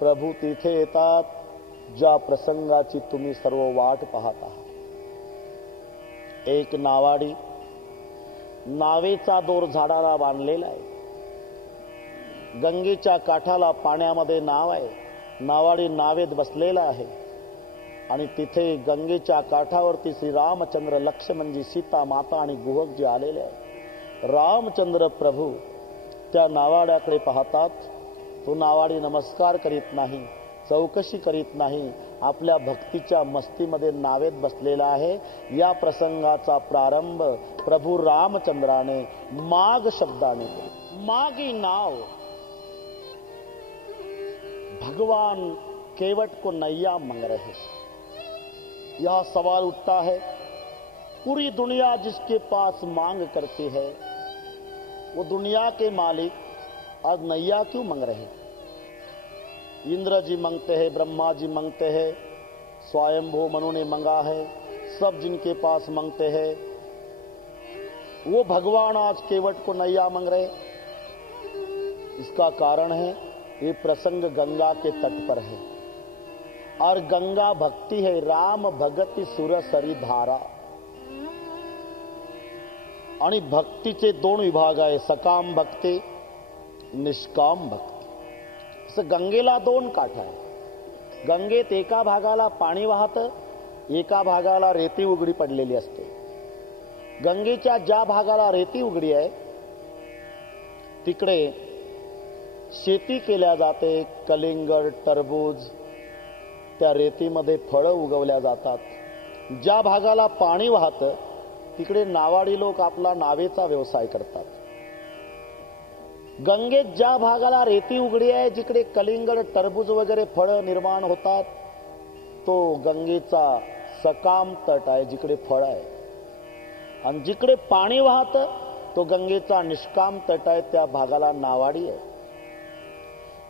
प्रभू तिथे येतात ज्या प्रसंगाची तुम्ही सर्व वाट पाहत आहात. एक नावाडी नावेचा दोर झाडाला बांधलेला आहे. गंगेच्या काठाला पाण्यामध्ये नाव आहे. नावाडी नावेत बसलेला आहे आणि तिथे गंगेच्या काठावरती श्रीरामचंद्र, लक्ष्मणजी, सीता माता आणि गुहकजी आलेले आहे. रामचंद्र प्रभू त्या नावाड्याकडे पाहतात. तो नावाडी नमस्कार करीत नाही, चौकशी करीत नाही, आपल्या भक्तीच्या मस्तीमध्ये नावेत बसलेला आहे. या प्रसंगाचा प्रारंभ प्रभू रामचंद्राने माग शब्दाने केला. मागी नाव, भगवान केवट को नैया मांग रहे. यह सवाल उठता है, पूरी दुनिया जिसके पास मांग करती है वो दुनिया के मालिक आज नैया क्यों मांग रहे? इंद्र जी मांगते हैं, ब्रह्मा जी मांगते हैं, स्वयंभू मनु ने मांगा है, सब जिनके पास मांगते हैं वो भगवान आज केवट को नैया मांग रहे. इसका कारण है ये प्रसंग गंगा के तट पर है और गंगा भक्ति है. राम भगति सुरसरी धारा. आणि भक्तीचे दोन विभाग आहे, सकाम भक्ती, निष्काम भक्ती. असं गंगेला दोन काठा आहे. गंगेत एका भागाला पाणी वाहतं, एका भागाला रेती उघडी पडलेली असते. गंगेच्या ज्या भागाला रेती उघडी आहे तिकडे शेती केल्या जाते. कलिंगड, टरबूज, त्या रेतीमध्ये फळं उगवल्या जातात. ज्या भागाला पाणी वाहतं तिकडे नावाडी लोक आपला नावेचा व्यवसाय करतात. गंगेत ज्या भागाला रेती उघडी आहे, जिकडे कलिंगड, टरबूज वगैरे फळं निर्माण होतात, तो गंगेचा सकाम तट आहे, जिकडे फळ आहे. आणि जिकडे पाणी वाहतं तो गंगेचा निष्काम तट आहे, त्या भागाला नावाडी आहे.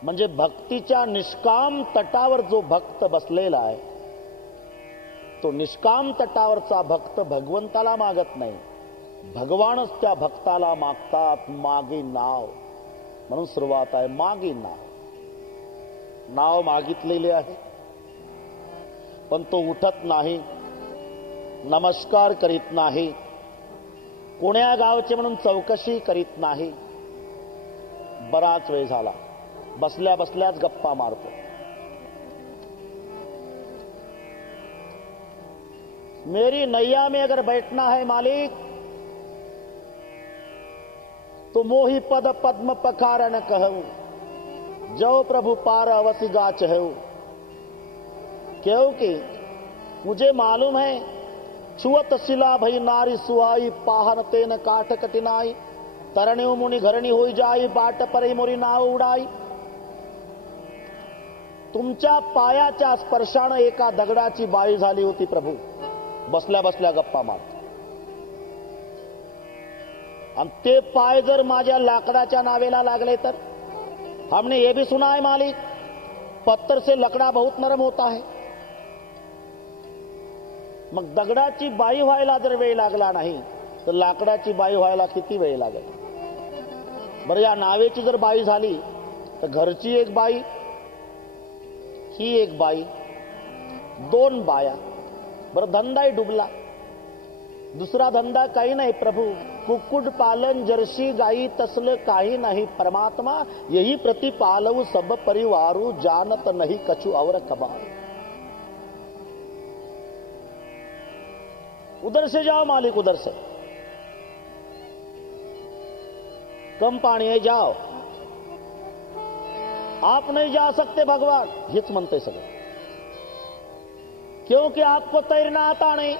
म्हणजे भक्तीच्या निष्काम तटावर जो भक्त बसलेला आहे तो निष्काम तटावरचा भक्त भगवंताला मागत नाही, भगवानच त्या भक्ताला मागतात. मागे नाव म्हणून सुरुवात आहे. मागे नाव मागितलेले आहे पण तो उठत नाही, नमस्कार करीत नाही, कोण्या गावचे म्हणून चौकशी करीत नाही. बराच वेळ झाला, बसल्या बसल्याच गप्पा मारतो. मेरी नैया में अगर बैठना है मालिक तो मोही पद पद्म पखारन कहूं, जो प्रभु पार अवसि गाच है. क्योंकि मुझे मालूम है छुअत शिला भई नारी सुहाई, पाहन तेन काठ कठिनाई, तरणी मुनि घरणी होई जाई, बाट परी मोरी नाव उडाई. तुमच्या पायाच्या स्पर्शानं एका दगडाची बाई झाली होती प्रभू. बसल्या बसल्या गप्पा मारतो. आणि ते पाय जर माझ्या लाकडाच्या नावेला लागले तर? हमने ये भी सुना है मालिक, पत्थर से लकड़ा बहुत नरम होता है. मग दगडाची बाई व्हायला जर वेळ लागला नाही तर लाकडाची बाई व्हायला किती वेळ लागेल? बरं, या नावेची जर बाई झाली तर घरची एक बाई, ही एक बाई, दोन बाया. बरं, धंदाही डुबला. दुसरा धंदा काही नाही प्रभू. कुक्कुट पालन, जर्सी गाई तसलं काही नाही. परमात्मा यही प्रतिपालव सब परिवारू, जानत नहीं कछु और कबार. उधर से जाओ मालिक, उधर से. कम पाणी है, जाओ. आप नहीं जा सकते भगवान, हेच म्हणते सगळं. क्योंकि आपको तैरना आता नहीं.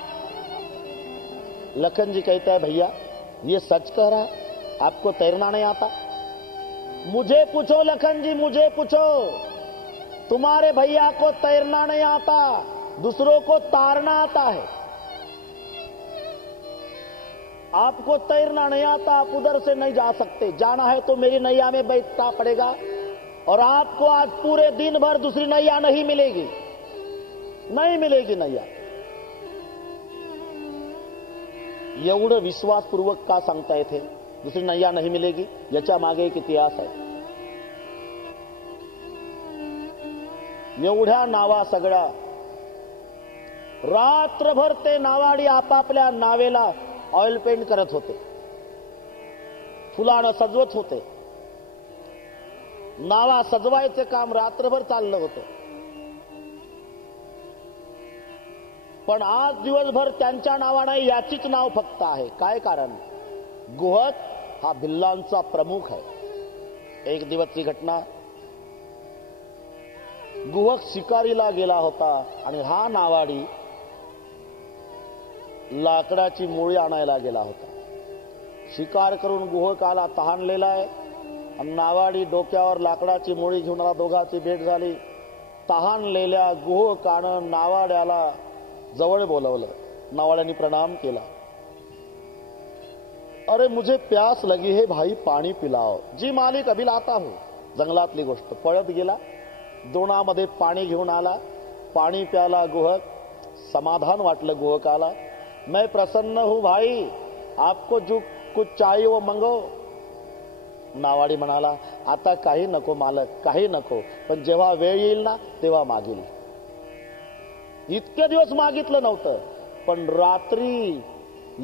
लखन जी कहता है भैया ये सच कह रहा है, आपको तैरना नहीं आता. मुझे पूछो लखन जी, मुझे पूछो. तुम्हारे भैया को तैरना नहीं आता, दूसरों को तारना आता है. आपको तैरना नहीं आता, आप उधर से नहीं जा सकते. जाना है तो मेरी नैया में बैठना पड़ेगा. और आपको आज पूरे दिन भर दूसरी नैया नहीं मिलेगी, नहीं मिलेगी नैया. एवढं विश्वासपूर्वक का सांगता येते दुसरी नैया नहीं मिलेगी? याच्या मागे एक इतिहास आहे. एवढ्या नावा सगळ्या. रात्रभर ते नावाडी आपापल्या नावेला ऑइल पेंट करत होते, फुलानं सजवत होते. नावा सजवायचे काम रात्रभर चाललं होतं. पण आज दिवसभर त्यांच्या नावाने याचीच नाव फक्त आहे. काय कारण? गुहक हा भिल्लांचा प्रमुख आहे. एक दिवसची घटना, गुहक शिकारीला गेला होता आणि हा नावाडी लाकडाची मुळी आणायला गेला होता. शिकार करून गुहकाला तहानलेला आहे आणि नावाडी डोक्यावर लाकडाची मुळी घेऊन आला. दोघांची भेट झाली. तहानलेल्या गुहकानं नावाड्याला जवळ बोलवलं. नावाड्याने प्रणाम केला. अरे मुझे प्यास लगी है भाई, पाणी पिलाओ. जी मालिक अभी लाता हूं. जंगलातली गोष्ट. पळत गेला, दोणामध्ये पाणी घेऊन आला. पाणी प्याला गुहक. समाधान वाटलं गुहकाला. मैं प्रसन्न हूं भाई, आपको जो कुछ चाहिए वो मंगो. नावाडी म्हणाला, आता काही नको मालक, काही नको, पण जेव्हा वेळ येईल ना तेव्हा मागील. इतके दिवस मागितलं नव्हतं, पण रात्री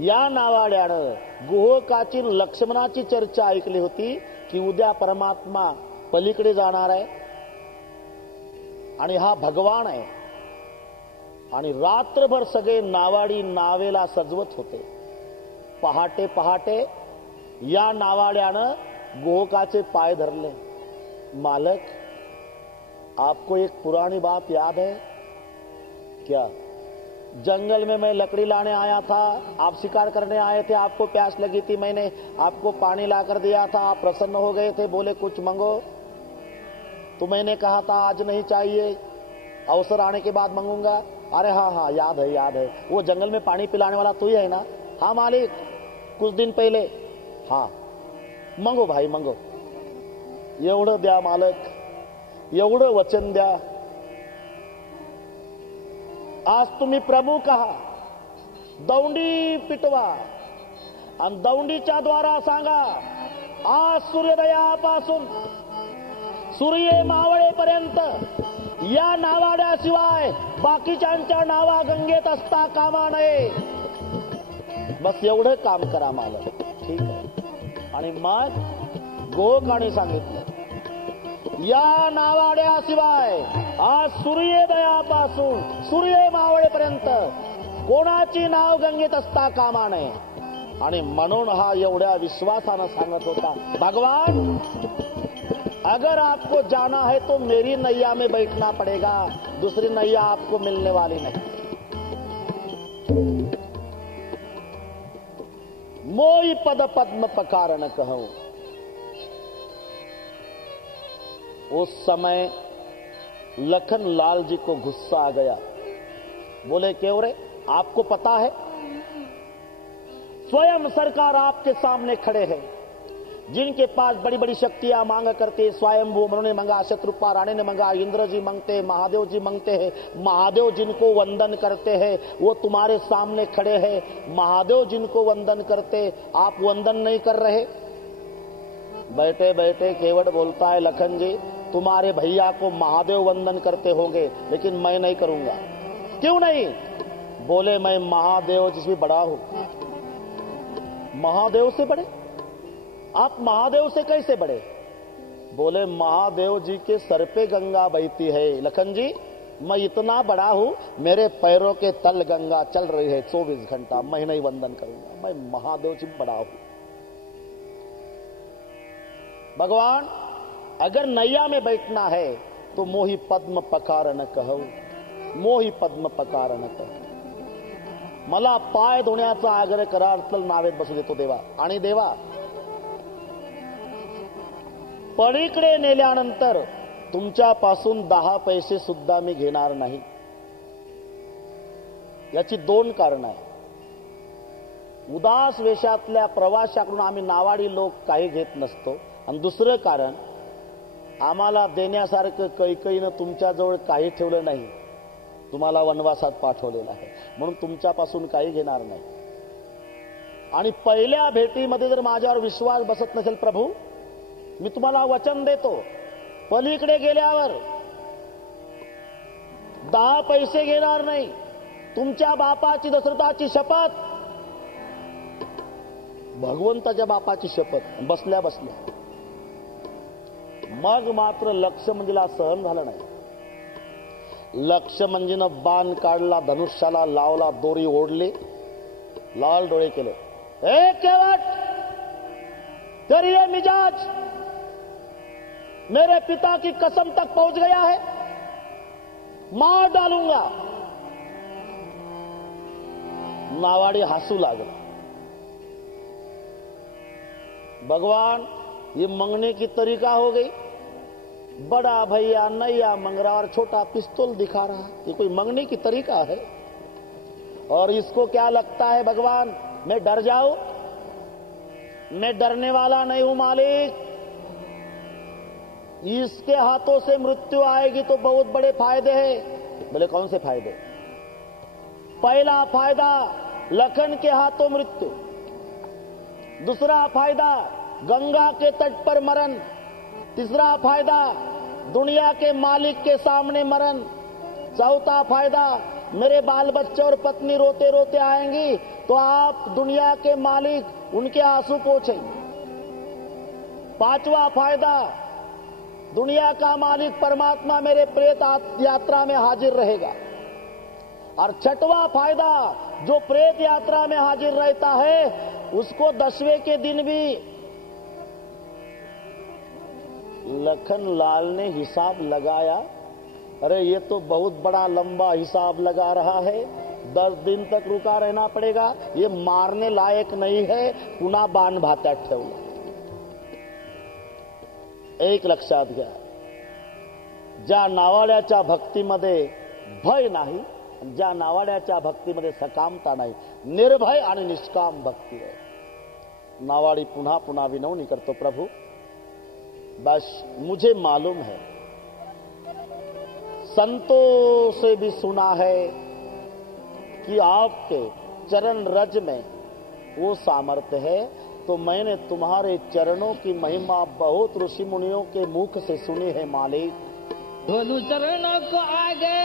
या नावाड्यानं गुहकाची लक्ष्मणाची चर्चा ऐकली होती की उद्या परमात्मा पलीकडे जाणार आहे आणि हा भगवान आहे. आणि रात्रभर सगळे नावाडी नावेला सजवत होते. पहाटे पहाटे या नावाड्यानं गुहकाचे पाय धरले. मालक, आपको एक पुरानी बात याद है क्या? जंगल में मैं लकड़ी लाने आया था, आप शिकार करने आए थे, आपको प्यास लगी थी, मैंने आपको पानी लाकर दिया था, आप प्रसन्न हो गए थे, बोले कुछ मांगो. तो मैंने कहा था आज नहीं चाहिए, अवसर आने के बाद मांगूंगा. अरे हाँ हाँ याद है, याद है, वो जंगल में पानी पिलाने वाला तू ही है ना? हाँ मालिक, कुछ दिन पहले. हाँ मांगो भाई मांगो. एवढं द्या मालक, एवढं वचन द्या. आज तुम्ही प्रमुख आहात, दौंडी पिटवा आणि दौंडीच्या द्वारा सांगा, आज सूर्योदयापासून सूर्य मावळेपर्यंत या नावाड्याशिवाय बाकीच्यांच्या नावा गंगेत असता कामा नये. बस एवढं काम करा मालक. ठीक आहे. आणि मग गोकाने सांगितलं, या नावाड्याशिवाय आज सूर्योदयापासून सूर्य मावळेपर्यंत कोणाची नाव गंगेत असता कामा नये. आणि म्हणून हा एवढ्या विश्वासानं सांगत होता, भगवान अगर आपको जाना है तो मेरी नैया में बैठना पड़ेगा, दूसरी नैया आपको मिलने वाली नहीं. मोई पद पद्म पकार न कहूं. उस समय लखन लाल जी को गुस्सा आ गया. बोले क्यों रे, आपको पता है स्वयं सरकार आपके सामने खड़े हैं, जिनके पास बड़ी बड़ी शक्तियां मांग करते, स्वयंभू मनु ने मांगा, शत्रुपा रानी ने मांगा, इंद्र जी मांगते, महादेव जी मांगते हैं. महादेव जिनको वंदन करते हैं वो तुम्हारे सामने खड़े हैं. महादेव जिनको वंदन करते आप वंदन नहीं कर रहे. बैठे बैठे केवट बोलता है, लखन जी तुम्हारे भैया को महादेव वंदन करते होंगे, लेकिन मैं नहीं करूंगा. क्यों नहीं? बोले मैं महादेव जिसमें बड़ा हूं. महादेव से बड़े? आप महादेव से कैसे बड़े? बोले महादेव जी के सर पे गंगा बहती है लखन जी, मैं इतना बड़ा हूं, मेरे पैरों के तल गंगा चल रही है 24 घंटा, मैं नहीं वंदन करूंगा, मैं महादेव जी बड़ा हूं. भगवान अगर नैया में बैठना है तो मोही पद्म पकार न कहो, मोही पद्म पकार न कहो. मला पाय धुण्याचा आग्रह करा, चल नावेत बसू देतो देवा. आणि देवा पलीकडे नेल्यानंतर तुमच्यापासून 10 पैसे सुद्धा मी घेणार नाही. याची 2 कारण आहे. उदास वेशातल्या प्रवाशाकडून आम्ही नावाडी लोक काही घेत नसतो. आणि दुसरं कारण, आम्हाला देण्यासारखं कैकईनं तुमच्याजवळ काही ठेवलं नाही, तुम्हाला वनवासात पाठवलेलं आहे, म्हणून तुमच्यापासून काही घेणार नाही. आणि पहिल्या भेटीमध्ये जर माझ्यावर विश्वास बसत नसेल प्रभू, मी तुम्हाला वचन देतो, पलीकडे गेल्यावर 10 पैसे घेणार नाही. तुमच्या बापाची दशरथाची शपथ, भगवंताच्या बापाची शपथ, बसल्या बसल्या. मग मात्र लक्ष्मणजीला सहन झालं नाही. लक्ष्मणजीनं बाण काढला, धनुष्याला लावला, दोरी ओढली, लाल डोळे केले. ए केवट, तेरी ये मिजाज मेरे पिता की कसम तक पहुंच गया है, मार डालूंगा. नावाडी हंसू लागला. भगवान, ये मंगने की तरीका हो गई. बड़ा भैया नैया मंग रहा और छोटा पिस्तौल दिखा रहा, ये कोई मंगने की तरीका है? और इसको क्या लगता है भगवान मैं डर जाऊं? मैं डरने वाला नहीं हूं मालिक. इसके हाथों से मृत्यु आएगी तो बहुत बड़े फायदे हैं. बोले कौन से फायदे? पहला फायदा लखन के हाथों मृत्यु, दूसरा फायदा गंगा के तट पर मरण, तीसरा फायदा दुनिया के मालिक के सामने मरण, चौथा फायदा मेरे बाल बच्चे और पत्नी रोते रोते आएंगी तो आप दुनिया के मालिक उनके आंसू पोंछेंगे. पांचवा फायदा दुनिया का मालिक परमात्मा मेरे प्रेत यात्रा में हाजिर रहेगा. और छठवां फायदा जो प्रेत यात्रा में हाजिर रहता है उसको 10वें के दिन भी. लखन लाल ने हिसाब लगाया. अरे ये तो बहुत बड़ा लंबा हिसाब लगा रहा है, 10 दिन तक रुका रहना पड़ेगा, ये मारने लायक नहीं है. पुन्हा बाण भात्यात ठेवला. एक लक्षात घ्या, ज्या नावाड्याच्या भक्तीमध्ये भय नाही, ज्या नावाड्याच्या भक्तीमध्ये सकामता नाही, निर्भय आणि निष्काम भक्ती आहे. नावाडी पुन्हा पुन्हा विनवणी करतो, प्रभु बस मुझे मालूम है, संतों से भी सुना है कि आपके चरण रज में वो सामर्थ्य है, तो मैंने तुम्हारे चरणों की महिमा बहुत ऋषि मुनियों के मुख से सुनी है मालिक. दोनों चरणों को आगे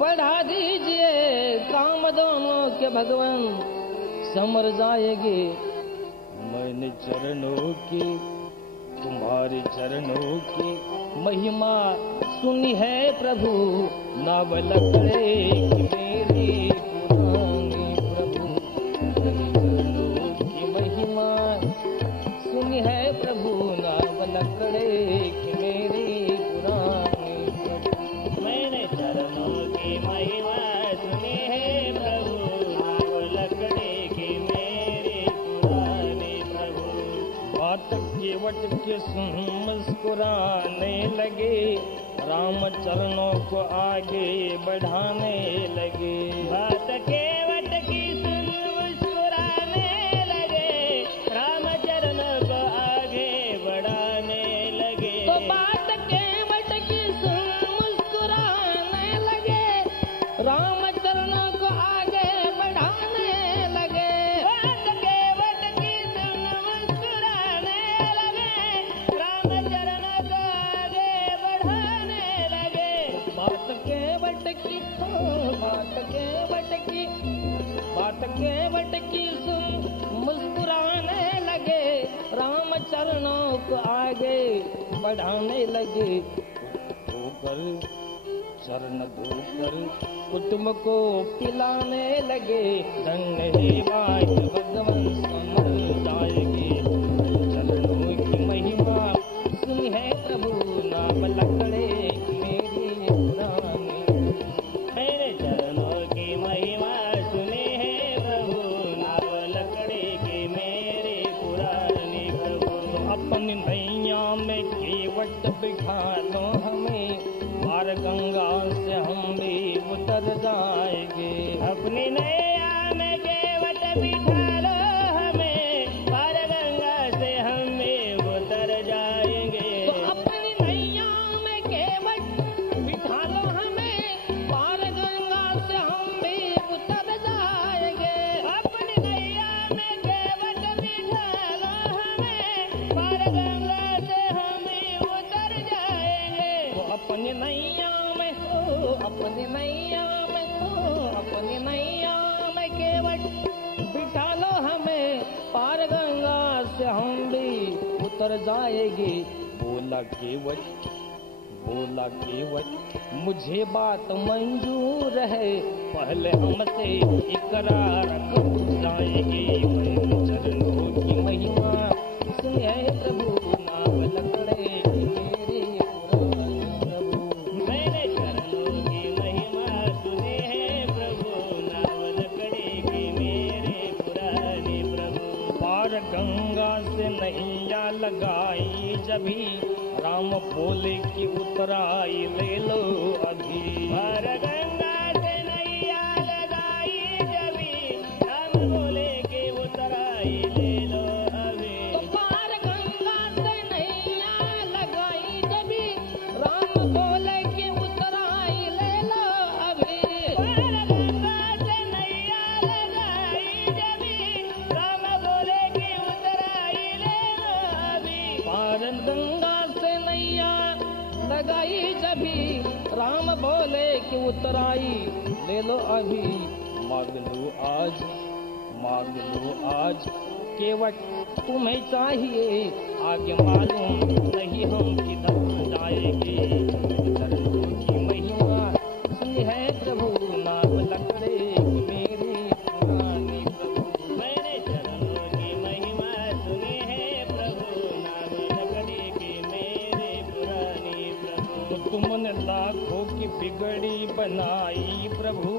बढ़ा दीजिए, काम दोनों के भगवान समर जाएंगे. मैंने चरणों की, तुम्हारे चरणों की महिमा सुनी है प्रभु, नाव लकड़े की मेरी पुरानी प्रभु. चरणों की महिमा सुनी है प्रभु, नाव लकड़े की मेरी पुरानी प्रभु. मैंने चरणों की महिमा सुनी है प्रभु, नाव लकड़े की मेरी पुरानी प्रभु. बात के वट के सुन मुस्कुराने लगे, राम चरणों को आगे बढ़ाने लगे. बात के वट की सुन मुस्कुराने लगे, राम चरणों को आगे बढ़ाने लगे. तो बात के वट की सुन मुस्कुराने लगे, राम चरणों को आगे बढ़ाने लगे. बात के वट की सुन मुस्कुराने लगे, राम चरणों को आगे बढ़ाने लगे. बात के वट की, बात के वट की सुन मुस्कुराने लगे, राम चरणों को आगे बढ़ाने लगे. धोकर चरण धोकर कुटुंब को पिलाने लगे, धन्य है भाई भगवान समर जाएंगे. चरणों की महिमा सुनी है प्रभु, नाम लकड़े की मेरी पुरानी. मेरे चरणों की महिमा सुनी है प्रभु, नाव लकड़े की मेरी पुरानी प्रभु. अपनी नैया में केवट बिठा लो हमें, पार गंगा से हम भी उतर जाएंगे. अपनी नैया में केवट बिठा लो हमें, पार गंगा से हम भी उतर जाएंगे. तो अपनी नैया में केवट बिठा लो हमें, पार गंगा से हम भी उतर जाएंगे. अपनी नैया में केवट बिठा लो हमें, पार गंगा से हम भी उतर जाएंगे. तो अपनी नैया नैया में हो, अपनी नैया में हो, अपनी नैया में केवट बिठा लो हमें, पार गंगा से हम भी उतर जाएंगे। बोला केवट मुझे बात मंजूर है, पहले हमसे इकरार कर जाएंगे। चरणों की महिमा सुनी है प्रभु, नाम लकड़े की मेरे पुराने प्रभु। मैंने चरणों की महिमा सुने हैं प्रभु, नाम लकड़े की मेरे पुराने प्रभु। पार गंगा से नैया लगाई जभी, राम बोले कि उतराई ले लो अभी। पार गंगा से नैया लगाई जभी, राम बोले कि उतराई ले लो अभी। तो पार गंगा से नैया लगाई जभी, राम बोले कि उतराई ले लो अभी। पार गंगा से नैया लगाई जभी, राम बोले कि उतराई ले लो अभी। पार गंगा से नैया लगाई जभी, राम बोले कि उतराई ले लो अभी। मांग लो आज केवट तुम्हें चाहिए, आगे मालूम नहीं हम किधर जाएंगे। चरणों की महिमा सुनी है प्रभु, नाम लकड़े की मेरी पुरानी प्रभु। मैंने चरणों की महिमा सुनी है प्रभु, नाम लकड़े की मेरे पुरानी प्रभु। तुमने लाखों की बिगड़ी बनाई प्रभु,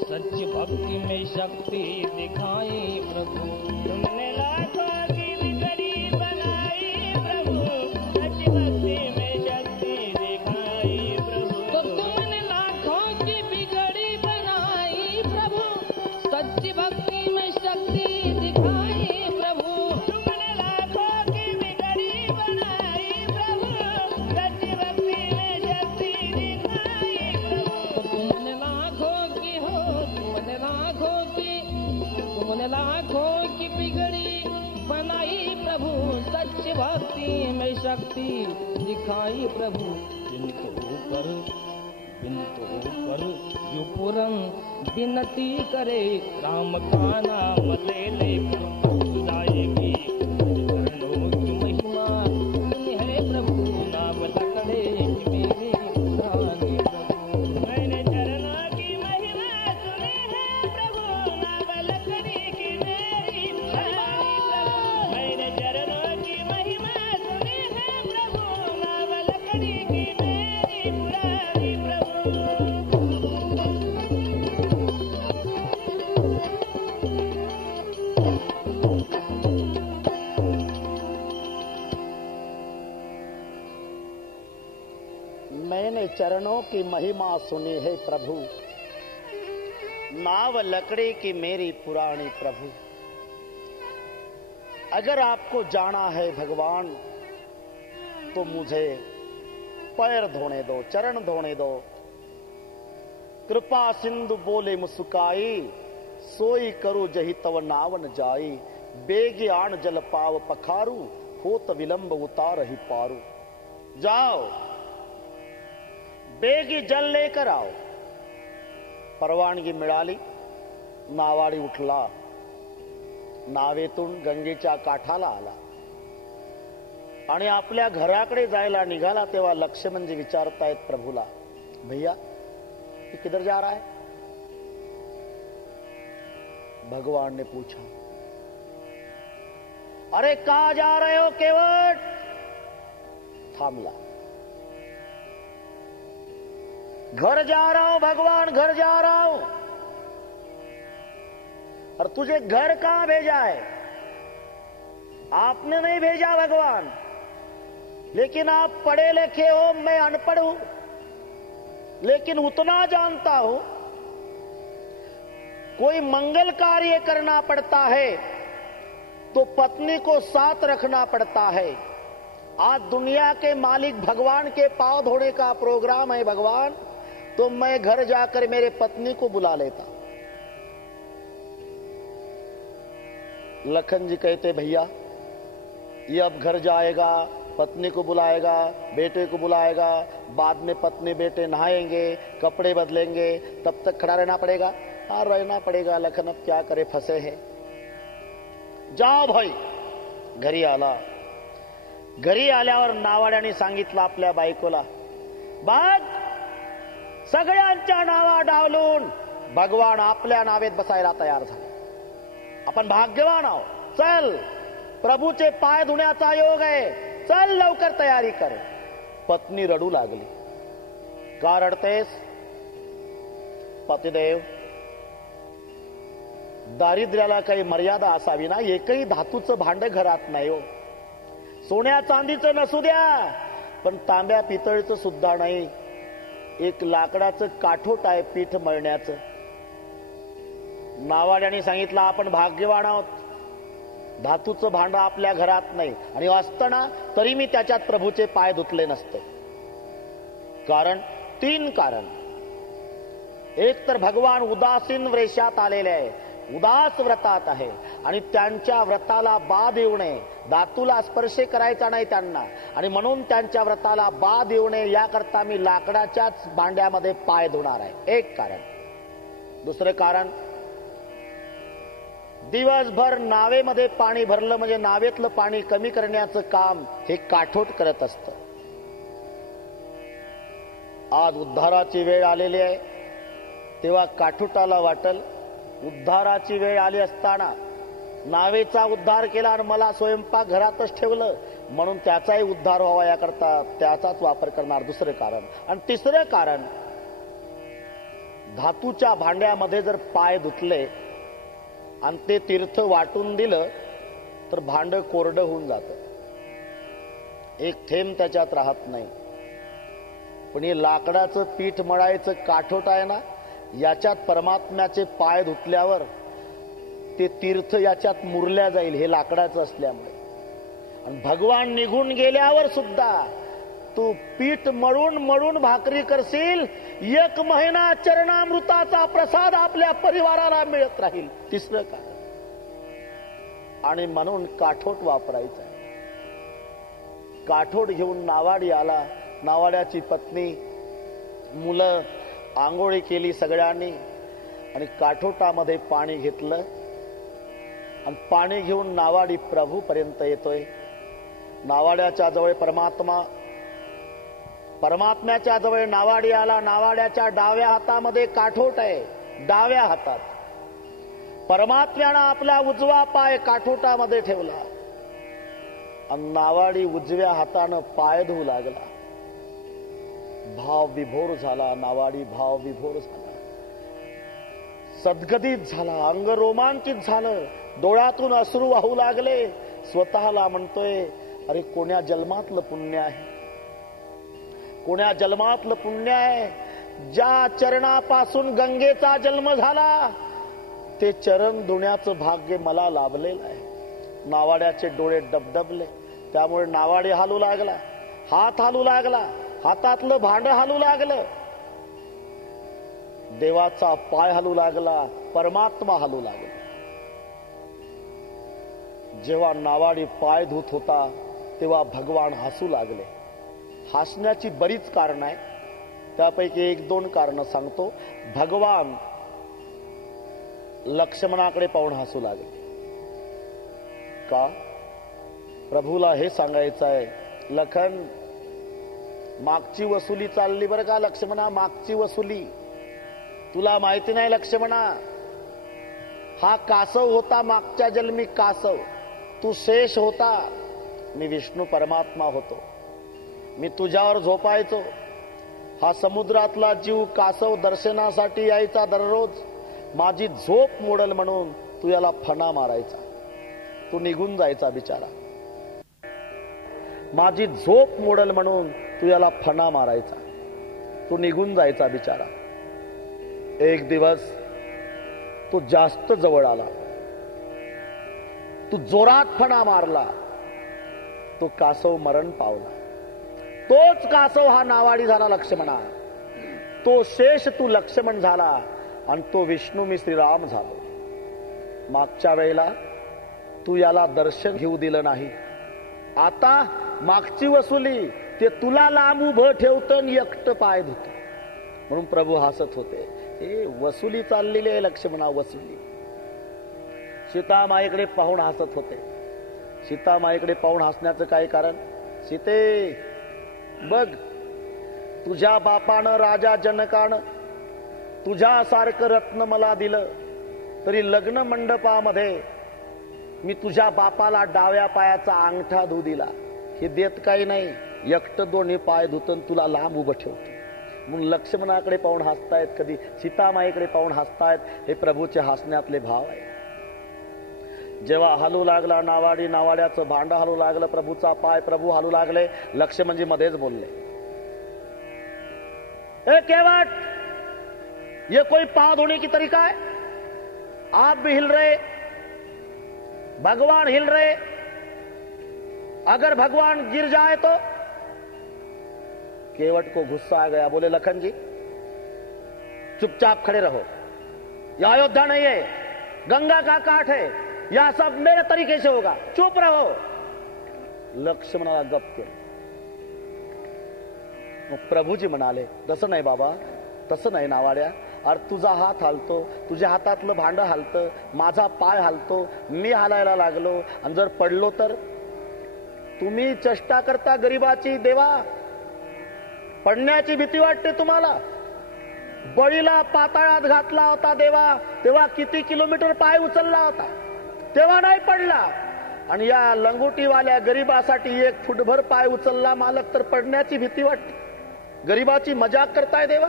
सच भक्ति में शक्ति दिखाई प्रभु। तुमने लाखों की बिगड़ी बनाई प्रभु, सच भक्ति में शक्ति दिखाई प्रभु। तो तुमने लाखों की बिगड़ी बनाई प्रभु, सच्ची भक्ति में शक्ति दिखाई प्रभु। तुमने लाखों की बिगड़ी बनाई प्रभु, सच भक्ति में शक्ति दिखाई प्रभु। तो तुमने लाखों की बिगड़ी बनाई प्रभु, सच्ची भक्ति में शक्ति दिखाई प्रभु। बिन तो ऊपर जो पुरन विनती करे, राम का नाम ले प्रभु जाएगी। चरणों की महिमा सुनी है प्रभु, नाम लकड़े की मेरी पुरानी प्रभु। मैंने चरणों की महिमा सुनी है प्रभु, नाम लकड़ी की मेरी पुरानी प्रभु। मैंने चरणों की महिमा सुनी है प्रभु, नाम लकड़ी की मेरी पुरानी प्रभु। मैंने चरणों की महिमा सुनी है प्रभु, नाव लकड़ी की मेरी पुरानी प्रभु। अगर आपको जाना है भगवान तो मुझे पैर धोने दो, चरण धोने दो। कृपा सिंधु बोले मुस्काई, सोई करू जही तव नावन जाई। बेगी आण जल पाव पखारू, होत विलंब उतार ही पारू। जाओ बेगी जल लेकर आओ। परवानगी मिळाली, नावाडी उठला, नावेतून गंगेच्या काठाला आला आणि आपल्या घराकडे जायला निघाला तेव्हा लक्ष्मणजी विचारतायत प्रभूला, भैया ये किधर जा रहा है? भगवान ने पूछा, अरे कहां जा रहे हो केवट? थामला। घर जा रहा हूं भगवान, घर जा रहा हूं। और तुझे घर कहां भेजा है? आपने नहीं भेजा भगवान, लेकिन आप पढ़े लिखे हो, मैं अनपढ़ हूं, लेकिन उतना जानता हूं कोई मंगल कार्य करना पड़ता है तो पत्नी को साथ रखना पड़ता है। आज दुनिया के मालिक भगवान के पांव धोने का प्रोग्राम है भगवान, तो मैं घर जाकर मेरे पत्नी को बुला लेता। लखन जी कहते, भैया ये अब घर जाएगा, पत्नी को बुलाएगा, बेटे को बुलाएगा, बाद में पत्नी बेटे नहाएंगे, कपड़े बदलेंगे, तब तक खड़ा रहना पड़ेगा। हाँ रहना पड़ेगा, लखन अब क्या करे, फंसे हैं। जाओ भाई घरी आला। घरी आल्यावर नावाड्याने सांगितलं आपल्या बायकोला, बघ सगळ्यांच्या नावा डावलून भगवान आपल्या नावेत बसायला तयार झाले, आपण भाग्यवान आहोत, चल प्रभूचे पाय धुण्याचा योग आहे, चल लवकर तयारी कर। पत्नी रडू लागली। का रडतेस? पतिदेव, दारिद्र्याला काही मर्यादा असावी ना, एकही धातूचं भांड घरात नाही हो, सोन्या चांदीचं नसू द्या, पण तांब्या पितळचं सुद्धा नाही, एक लाकडाचं काठोट आहे पीठ मळण्याचं। नावाड्याने सांगितलं आपण भाग्यवान आहोत, धातूचं भांड आपल्या घरात नाही, आणि असताना तरी मी त्याच्यात प्रभूचे पाय धुतले नसते। कारण 3 कारण। एक तर भगवान उदासीन वेशात आलेले आहे, उदास व्रतात आहे, आणि त्यांच्या व्रताला बाध येऊ नये, धातूला स्पर्श करायचा नाही त्यांना, आणि म्हणून त्यांच्या व्रताला बाध येऊ नये याकरता मी लाकडाच्याच भांड्यामध्ये पाय धुणार आहे। एक कारण। दुसरं कारण, दिवसभर नावेमध्ये पाणी भरलं म्हणजे नावेतलं पाणी कमी करण्याचं काम हे काठोट करत असतं। आज उद्धाराची वेळ आलेली आहे, तेव्हा काठोटाला वाटल उद्धाराची वेळ आली असताना नावेचा उद्धार केला आणि मला स्वयंपाक घरातच ठेवलं, म्हणून त्याचाही उद्धार व्हावा याकरता त्याचाच वापर करणार। दुसरं कारण। आणि तिसरं कारण, धातूच्या भांड्यामध्ये जर पाय धुतले आणि ते तीर्थ वाटून दिलं तर भांड कोरडं होऊन जातं, एक थेंब त्याच्यात राहत नाही। पण हे लाकडाचं पीठ मळायचं काठोट आहे ना, याच्यात परमात्म्याचे पाय धुतल्यावर ते तीर्थ याच्यात मुरल्या जाईल, हे लाकडाचं असल्यामुळे। आणि भगवान निघून गेल्यावर सुद्धा तू पीठ मळून मळून भाकरी करशील, 1 महिना चरणामृताचा प्रसाद आपल्या परिवाराला मिळत राहील। तिसरं कारण। आणि म्हणून काठोट वापरायचा। काठोट घेऊन नावाडी आला, नावाड्याची पत्नी, मुलं, आंघोळी केली सगळ्यांनी, आणि काठोटामध्ये पाणी घेतलं, आणि पाणी घेऊन नावाडी प्रभू पर्यंत येतोय। नावाड्याच्या जवळ परमात्मा, परमात्म्याच्या जवळ नावाडी आला। नावाड्याच्या डाव्या हातामध्ये काठोट आहे, डाव्या हातात। परमात्म्यानं आपला उजवा पाय काठोटामध्ये ठेवला, आणि नावाडी उजव्या हातानं पाय धुवू लागला। भाव विभोर झाला, नावाडी भाव विभोर झाला, सद्गदित झाला, अंग रोमांचित झालं, डोळ्यातून अश्रू वाहू लागले। स्वतःला म्हणतोय, अरे कोण्या जन्मातलं पुण्य आहे, कोण्या जन्मातलं पुण्य आहे, ज्या चरणापासून गंगेचा जन्म झाला ते चरण धुण्याचं भाग्य मला लाभलेलं आहे। नावाड्याचे डोळे डबडबले, त्यामुळे नावाडी हालू लागला, हात हालू लागला, हातातलं भांड हालू लागलं, देवाचा पाय हालू लागला, परमात्मा हालू लागला। जेव्हा नावाडी पाय धुत होता तेव्हा भगवान हसू लागले। हसण्याची बरीच कारण आहे, त्यापैकी 1-2 कारण सांगतो। भगवान लक्ष्मणाकडे पाहून हसू लागले। का? प्रभूला हे सांगायचं आहे, लखन मागची वसुली चालली बरं का लक्ष्मणा, मागची वसुली तुला माहिती नाही लक्ष्मणा, हा कासव होता मागच्या जन्मी कासव, तू शेष होता, मी विष्णू परमात्मा होतो, मी तुझ्यावर झोपायचो। हा समुद्रातला जीव कासव दर्शनासाठी यायचा दररोज, माझी झोप मोडल म्हणून तू याला फणा मारायचा, तू निघून जायचा बिचारा, माझी झोप मोडल म्हणून तू याला फणा मारायचा, तू निघून जायचा बिचारा। एक दिवस तो जास्त जवळ आला, तू जोरात फणा मारला, तो कासव मरण पावला। तोच कासव हा नावाडी झाला लक्ष्मणा, तो शेष तू लक्ष्मण झाला, आणि तो विष्णू मी श्रीराम झालो। मागच्या वेळेला तू याला दर्शन घेऊ दिलं नाही, आता मागची वसुली ते तुला लांब उभं ठेवतं आणि एकटं पाय धुत. म्हणून प्रभू हसत होते. हे वसुली चाललेली आहे लक्ष्मणा, वसुली. सीतामाईकडे पाहून हसत होते. सीतामाईकडे पाहून हसण्याचं काय कारण? सीते बघ, तुझ्या बापानं राजा जनकानं तुझ्यासारखं रत्न मला दिलं, तरी लग्न मंडपामध्ये मी तुझ्या बापाला डाव्या पायाचा अंगठा धू दिला. हे देत काही नाही, एकटं दोन्ही पाय धुतन तुला लांब उभं ठेवतो. म्हणून लक्ष्मणाकडे पाहून हसतायत, कधी सीतामाईकडे पाहून हसतायत. हे प्रभूचे हसण्यातले भाव आहे. जेव्हा हलू लागला नावाडी, नावाड्याचं भांड हलू लागलं, प्रभूचा पाय, प्रभू हलू लागले. लक्ष्मणजी मध्येच बोलले, ए केवट, ये कोई पांव धोने की तरीका है? आप भी हिल रहे, भगवान हिल रहे, अगर भगवान गिर जाए तो? केवट को गुस्सा आ गया. बोले लखन जी चुपचाप खड़े रहो, यह अयोध्या नहीं है, गंगा का काट है, यह सब मेरे तरीके से होगा, चुप रहो. लक्ष्मणाला गप केलं. मग प्रभूजी म्हणाले, तसं नाही बाबा, तसं नाही नावाड्या. अरे तुझा हात हालतो, तुझ्या हातातलं भांड हालतं, माझा पाय हालतो, मी हालायला लागलो आणि जर पडलो तर? तुम्ही चेष्टा करता गरीबाची देवा, पडण्याची भीती वाटते तुम्हाला. बळीला पाताळात घातला होता देवा, तेव्हा किती किलोमीटर पाय उचलला होता, तेव्हा नाही पडला. आणि या लंगोटीवाल्या गरीबासाठी 1 फुटभर पाय उचलला मालक, तर पडण्याची भीती वाटते. गरीबाची मजाक करताय देवा.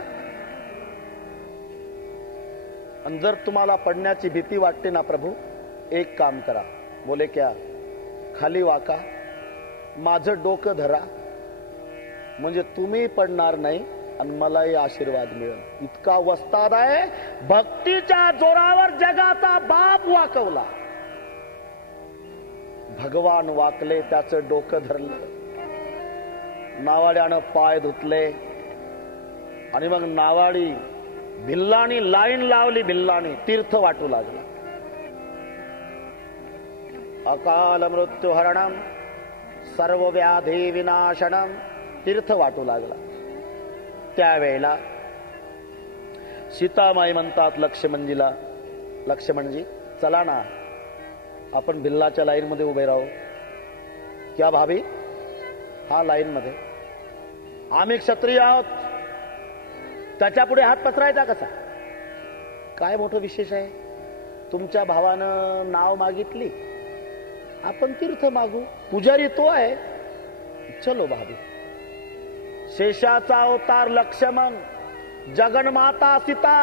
आणि जर तुम्हाला पडण्याची भीती वाटते ना प्रभू, एक काम करा. बोले क्या? खाली वाका, माझं डोकं धरा, म्हणजे तुम्ही पडणार नाही आणि मलाही आशीर्वाद मिळेल. इतका वस्ताद आहे. भक्तीच्या जोरावर जगाचा बाप वाकवला. भगवान वाकले, त्याचं डोकं धरलं. नावाड्यानं पाय धुतले आणि मग नावाडी भिल्लानी लाईन लावली. भिल्लानी तीर्थ वाटू लागला. अकाल मृत्यू हरणम सर्व व्याधी विनाशनम, तीर्थ वाटू लागला. त्यावेळेला सीतामाई म्हणतात लक्ष्मणजीला, लक्ष्मणजी चला ना, आपण भिल्लाच्या लाईन मध्ये उभे राहू. क्या भाभी? हा लाईन मध्ये. आम्ही क्षत्रिय आहोत, त्याच्या पुढे हात पसरायचा कसा? काय मोठं विशेष आहे? तुमच्या भावानं नाव मागितली, आपण तीर्थ मागू. पुजारी तो आहे. चलो भाभी. शेषाचा अवतार लक्ष्मण, जगन्माता सीता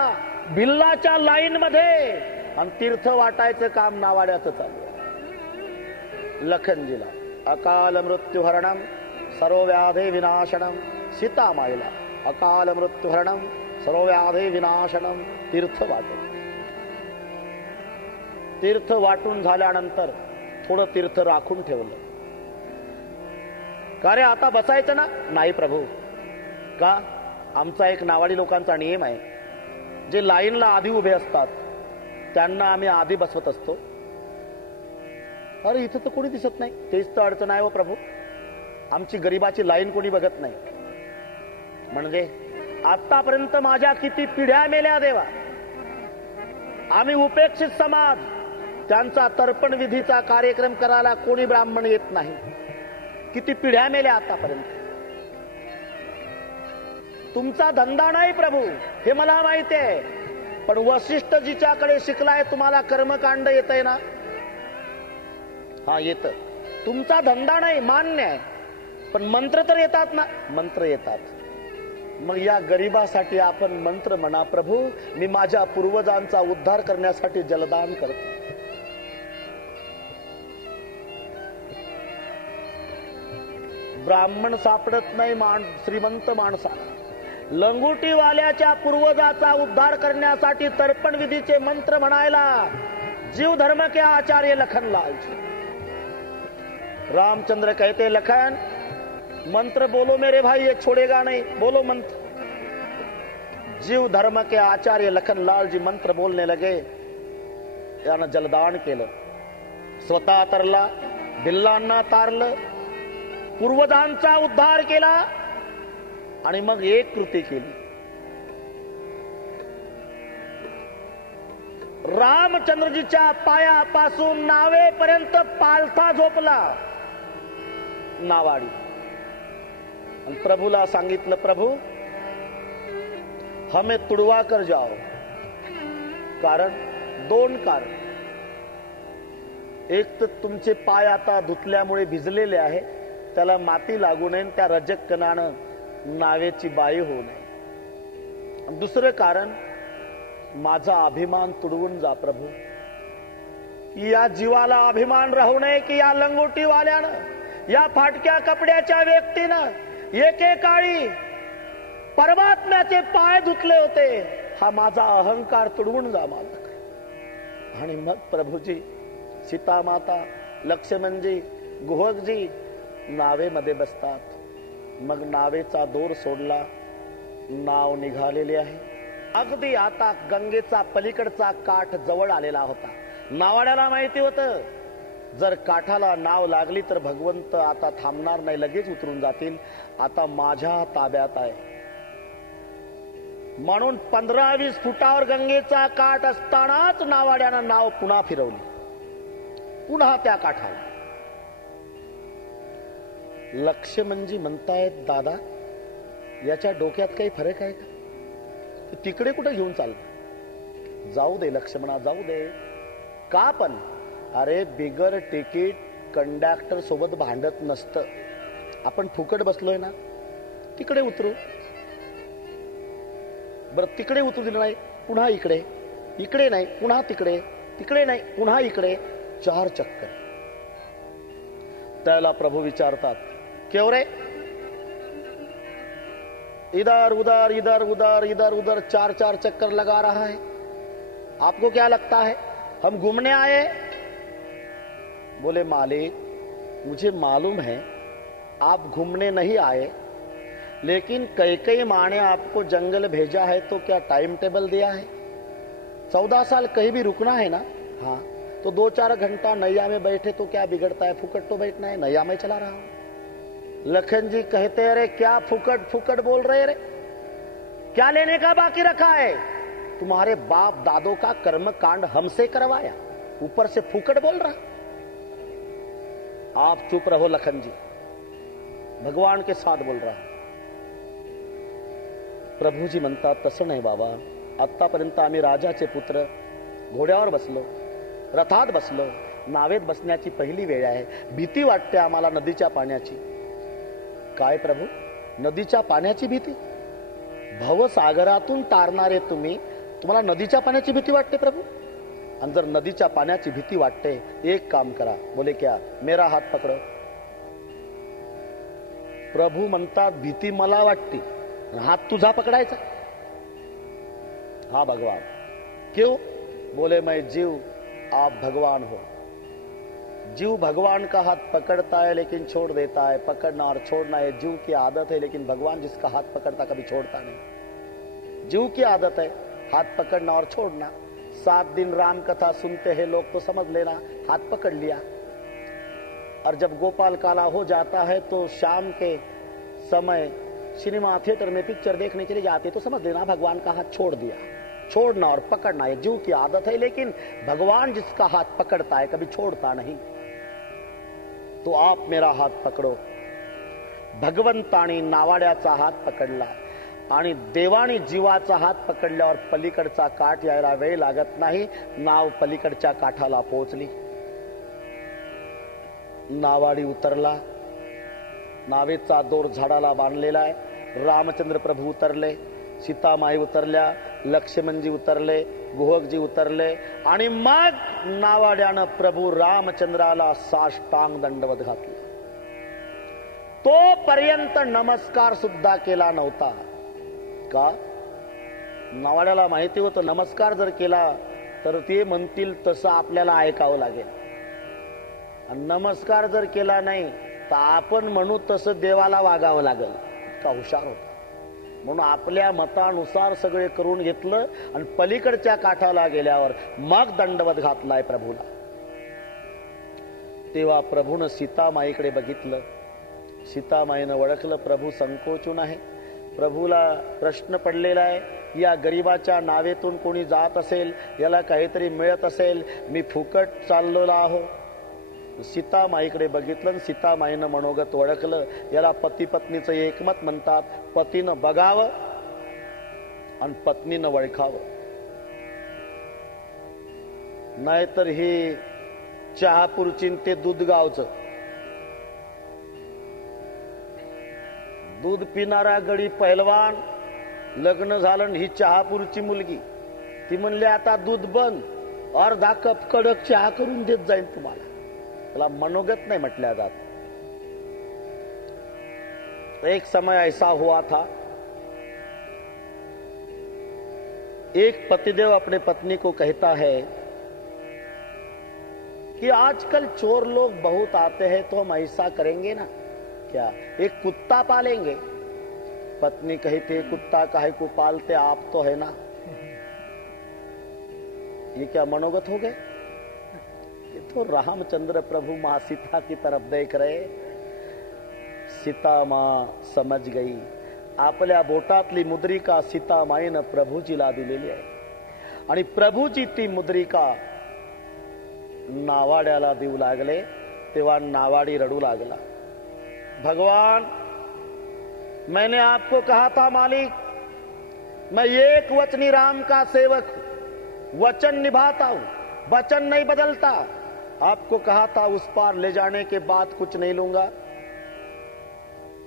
भिल्लाच्या लाईन मध्ये, आणि तीर्थ वाटायचं काम नावाड्याचं चालू आहे. लखनजीला अकाल मृत्यू हरणम सर्व व्याधी विनाशनम, सीतामाईला अकाल मृत्यू हरणम सर्व व्याधी विनाशनम, तीर्थ वाटून. तीर्थ वाटून झाल्यानंतर थोडं तीर्थ राखून ठेवलं. का रे आता बसायचं ना? नाही प्रभू. का? आमचा एक नावाडी लोकांचा नियम आहे, जे लाईनला आधी उभे असतात त्यांना आम्ही आधी बसवत असतो. अरे इथं तर कोणी दिसत नाही. तेच तर अडचण आहे. व प्रभू, आमची गरीबाची लाईन कोणी बघत नाही. म्हणजे आतापर्यंत माझ्या किती पिढ्या मेल्या देवा. आम्ही उपेक्षित समाज, त्यांचा तर्पण विधीचा कार्यक्रम करायला कोणी ब्राह्मण येत नाही. किती पिढ्या मेल्या आतापर्यंत. तुमचा धंदा नाही प्रभू, हे मला माहिती आहे, पण वशिष्ठ जिच्याकडे शिकलाय, तुम्हाला कर्मकांड येतंय ना? हा येत. तुमचा धंदा नाही, मान्य आहे, पण मंत्र तर येतात ना? मंत्र येतात. मग या गरीबासाठी आपण मंत्र म्हणा. प्रभू, मी माझ्या पूर्वजांचा उद्धार करण्यासाठी जलदान करतो. ब्राह्मण सापडत नाही श्रीमंत माणसाला. लंगोटीवाल्याच्या पूर्वजाचा उद्धार करण्यासाठी तर्पण विधीचे मंत्र म्हणायला जीव धर्म के आचार्य लखनलाल जी. रामचंद्र कहते, लखन मंत्र बोलो मेरे भाई, ये छोड़ेगा नहीं, बोलो मंत्र. जीव धर्म के आचार्य लखनलाल जी मंत्र बोलने लगे. यानं जलदान केलं. स्वतः तरला, भिल्लांना तारलं, पूर्वजांचा उद्धार केला आणि मग एक कृती केली. रामचंद्रजीच्या पायापासून नावेपर्यंत पालथा झोपला नावाडी. आणि प्रभूला सांगितलं, प्रभू हमें तुड़वा कर जाओ. कारण दोन कारण. एक तर तुमचे पाय आता धुतल्यामुळे भिजलेले आहे, त्याला माती लागू नये, त्या रजक कणानं नावेची बाई होऊ नये. दुसरं कारण, माझा अभिमान तुडवून जा प्रभू. या जीवाला अभिमान राहू नये की या लंगोटीवाल्यानं, या फाटक्या कपड्याच्या व्यक्तीनं एकेकाळी परमात्म्याचे पाय धुतले होते. हा माझा अहंकार तुडवून जा मालक. आणि मग प्रभूजी, सीता माता, लक्ष्मणजी, गुहकजी नावेमध्ये बसतात. मग नावेचा दोर सोडला, नाव निघालेली आहे. अगदी आता गंगेचा पलीकडचा काठ जवळ आलेला होता. नावाड्याला माहिती होतं, जर काठाला नाव लागली तर भगवंत आता थांबणार नाही, लगेच उतरून जातील. आता माझ्या ताब्यात आहे. म्हणून 15-20 फुटावर गंगेचा काठ असतानाच नावाड्यानं नाव पुन्हा फिरवली, पुन्हा त्या काठाला. लक्ष्मणजी म्हणतायत, दादा याच्या डोक्यात काही फरक आहे का? तिकडे कुठे घेऊन चालत? जाऊ दे लक्ष्मणा, जाऊ दे. का पण? अरे बिगर तिकीट कंडक्टर सोबत भांडत नसतं. आपण फुकट बसलोय ना, तिकडे उतरू. बर तिकडे उतरू दिलं नाही, पुन्हा इकडे, इकडे नाही पुन्हा तिकडे, तिकडे नाही पुन्हा इकडे, 4 चक्कर. त्याला प्रभू विचारतात, क्यों रे? इधर उधर इधर उधर इधर उधर 4 चक्कर लगा रहा है, आपको क्या लगता है हम घूमने आए? बोले मालिक मुझे मालूम है आप घूमने नहीं आए, लेकिन कई माँ ने आपको जंगल भेजा है तो क्या टाइम टेबल दिया है? 14 साल कहीं भी रुकना है ना? हाँ, तो 2-4 घंटा नैया में बैठे तो क्या बिगड़ता है, फुकट तो बैठना है, नैया में चला रहा हूं. लखन जी कहते, अरे क्या फुकट फुकट बोल रहे रे, क्या लेने का बाकी रखा है? तुम्हारे बाप दादों का कर्म कांड हमसे करवाया, ऊपर से फुकट बोल रहा. आप चुप रहो लखन जी, भगवान के साथ बोल रहा. प्रभूजी म्हणतात, तसं नाही बाबा, आतापर्यंत आम्ही राजाचे पुत्र घोड्यावर बसलो, रथात बसलो, नावेत बसण्याची पहिली वेळ आहे. भीती वाटते आम्हाला नदीच्या पाण्याची. काय प्रभू, नदीच्या पाण्याची भीती? भवसागरातून तारणारे तुम्ही, तुम्हाला नदीच्या पाण्याची भीती वाटते प्रभू? आणि जर नदीच्या पाण्याची भीती वाटते, एक काम करा. बोले क्या? मेरा हात पकडो. प्रभू म्हणतात, भीती मला वाटते, हात तुझा पकडायचा. हा भगवान. क्यों? बोले मैं जीव, आप भगवान हो. जीव भगवान का हाथ पकड़ता है लेकिन छोड़ देता है. पकड़ना और छोड़ना ये जीव की आदत है, लेकिन भगवान जिसका हाथ पकड़ता कभी छोड़ता नहीं. जीव की आदत है हाथ पकड़ना और छोड़ना. 7 दिन राम कथा सुनते हैं लोग तो समझ लेना हाथ पकड़ लिया, और जब गोपाल काला हो जाता है तो शाम के समय सिनेमा थिएटर में पिक्चर देखने के लिए जाते तो समझ लेना भगवान का हाथ छोड़ दिया. छोड़ना और पकड़ना ये जीव की आदत है, लेकिन भगवान जिसका हाथ पकड़ता है कभी छोड़ता नहीं. तो आप मेरा हात पकडो. भगवंतानी नावाड्याचा हात पकडला आणि देवानी जीवाचा हात पकडल्यावर पलीकडचा काठ यायला वेळ लागत नाही. नाव पलीकडच्या काठाला पोहोचली. नावाडी उतरला. नावेचा दोर झाडाला बांधलेला आहे. रामचंद्र प्रभू उतरले, सीतामाई उतरल्या, लक्ष्मणजी उतरले, गुहकजी उतरले, आणि मग नावाड्यानं प्रभू रामचंद्राला साष्टांग दंडवत घातला. तोपर्यंत नमस्कार सुद्धा केला नव्हता. का? नावाड्याला माहिती होतं नमस्कार जर केला तर ते म्हणतील तसं आपल्याला ऐकावं लागेल, आणि नमस्कार जर केला नाही तर आपण म्हणू तसं देवाला वागावं लागेल. का हुशार होता. म्हणून आपल्या मतानुसार सगळे करून घेतलं, आणि पलीकडच्या काठाला गेल्यावर मग दंडवत घातलाय प्रभूला. तेव्हा प्रभूनं सीतामाईकडे बघितलं सीतामाईनं ओळखलं प्रभू संकोचून आहे. प्रभूला प्रश्न पडलेला आहे, या गरीबाच्या नावेतून कोणी जात असेल, याला काहीतरी मिळत असेल, मी फुकट चाललेला आहो. सीतामाईकडे बघितलं, सीतामाईनं मनोगत ओळखलं. याला पती पत्नीचं एकमत म्हणतात. पतीनं बघावं आणि पत्नीनं ओळखावं, नाहीतर हे चहापूरची ते दूध गावचं दूध पिणारा गडी पहिलवान, लग्न झालं ही चहापूरची मुलगी. ती म्हणली आता दूध बंद, अर्धा कप कडक चहा करून देत जाईल तुम्हाला. त्याला मनोगत नहीं म्हटल्या जात. एक समय ऐसा हुआ था, एक पतिदेव अपने पत्नी को कहता है कि आजकल चोर लोग बहुत आते हैं, तो हम ऐसा करेंगे ना, क्या एक कुत्ता पालेंगे. पत्नी कहती, कुत्ता काहे को पालते, आप तो है ना. ये क्या मनोगत हो गए. ये तो रामचंद्र प्रभु मां सीता की तरफ देख रहे. सीता मां समज गई. आपल्या बोटातली मुद्रिका सीतामाईनं प्रभूजीला दिलेली आहे आणि प्रभूजी ती मुद्रिका नावाड्याला देऊ लागले. तेव्हा नावाडी रडू लागला. भगवान, मैंने आपको कहा था मालिक, मैं एक वचनी राम का सेवक हूं, वचन निभाता हूं, वचन नहीं बदलता. आपको कहा था उस पार ले जाने के बाद कुछ नहीं लूंगा,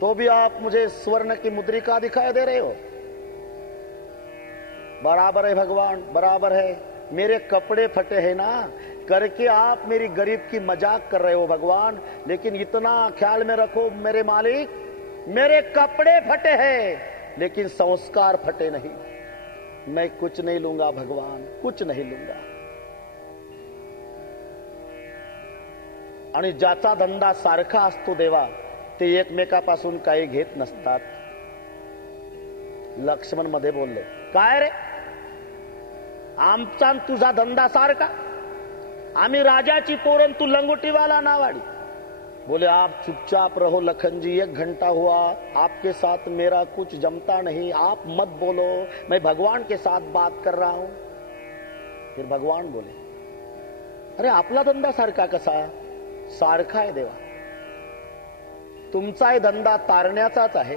तो भी आप मुझे स्वर्ण की मुद्रिका दिखाई दे रहे हो. बराबर है भगवान, बराबर है. मेरे कपड़े फटे हैं ना, करके आप मेरी गरीब की मजाक कर रहे हो भगवान, लेकिन इतना ख्याल में रखो मेरे मालिक, मेरे कपड़े फटे हैं लेकिन संस्कार फटे नहीं. मैं कुछ नहीं लूंगा भगवान, कुछ नहीं लूंगा. आणि ज्याचा धंदा सारखा असतो देवा, ते एकमेकापासून काही घेत नसतात. लक्ष्मण मध्ये बोलले, काय रे, आमचा तुझा धंदा सारखा, आम्ही राजाची पोरन, तू लंगोटीवाला नावाडी. बोले आप चुपचाप रहो लखन जी, 1 घंटा हुआ, आपके साथ मेरा कुछ जमता नहीं, आप मत बोलो, मैं भगवान के साथ बात कर रहा हूं. फिर भगवान बोले, अरे आपला धंदा सारखा कसा, सारखा आहे देवा. तुमचाही धंदा तारण्याचाच आहे,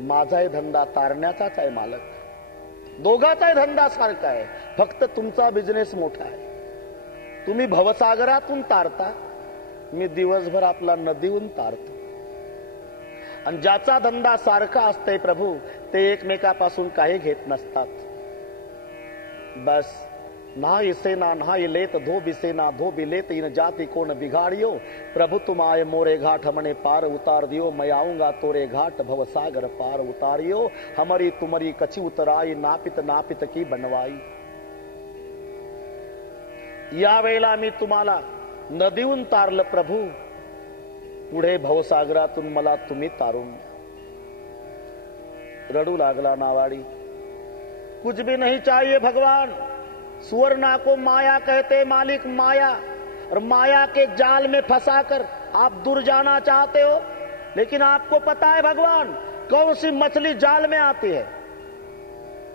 माझाही धंदा तारण्याचाच आहे मालक. दोघाचाही धंदा सारखा आहे, फक्त तुमचा बिझनेस मोठा आहे. तुम्ही भवसागरातून तारता, मी दिवसभर आपला नदीहून तारतो. आणि ज्याचा धंदा सारखा असते प्रभू, ते एकमेकापासून काही घेत नसतात. बस ना इसेना ना इलेत धो बिसेना धो बिलेत इन जाति कोण बिगाड़ियो. प्रभु तुम आए मोरे घाट हमने पार उतार दियो. मैं आऊंगा तोरे घाट भवसागर पार उतारियो. हमारी तुम्हारी कची उतराई नापित नापित की बनवाई. या वेळेला मी तुम्हाला नदीहून तारलं प्रभू, पुढे भवसागरातून मला तुम्ही तारून. रडू लागला नावाडी. कुछ भी नहीं चाहिए भगवान. सुवर्णा को माया कहते मालिक, माया, और माया के जाल में फंसाकर आप दूर जाना चाहते हो. लेकिन आपको पता है भगवान, कौन सी मछली जाल में आती है,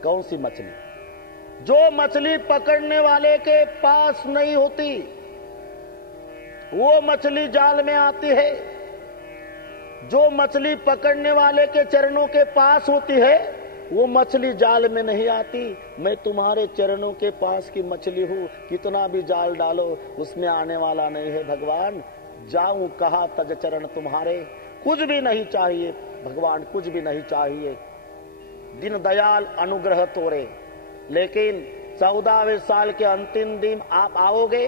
कौन सी मछली, जो मछली पकड़ने वाले के पास नहीं होती, वो मछली जाल में आती है. जो मछली पकड़ने वाले के चरणों के पास होती है, वो मछली जाल में नहीं आती. मैं तुम्हारे चरणों के पास की मछली हूं, कितना भी जाल डालो उसमें आने वाला नहीं है भगवान. जाऊं कहा तज चरण तुम्हारे. कुछ भी नहीं चाहिए भगवान, कुछ भी नहीं चाहिए. दिन दयाल अनुग्रह तोरे. लेकिन 14वें साल के अंतिम दिन आप आओगे,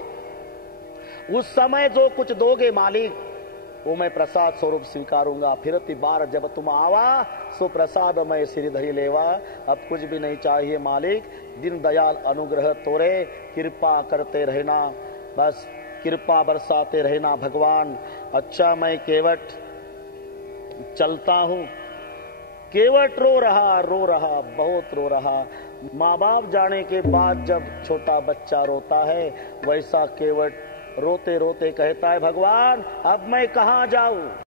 उस समय जो कुछ दोगे मालिक, वो मैं प्रसाद स्वरूप स्वीकारूंगा. फिरती बार जब तुम आवा, सो प्रसाद मैं श्रीधरी लेवा. अब कुछ भी नहीं चाहिए मालिक. दिन दयाल अनुग्रह तोरे, कृपा करते रहना, बस कृपा बरसाते रहना भगवान. अच्छा मैं केवट चलता हूं. केवट रो रहा, बहुत रो रहा. माँ बाप जाने के बाद जब छोटा बच्चा रोता है, वैसा केवट रोते रोते कहता है, भगवान अब मैं कहां जाऊं.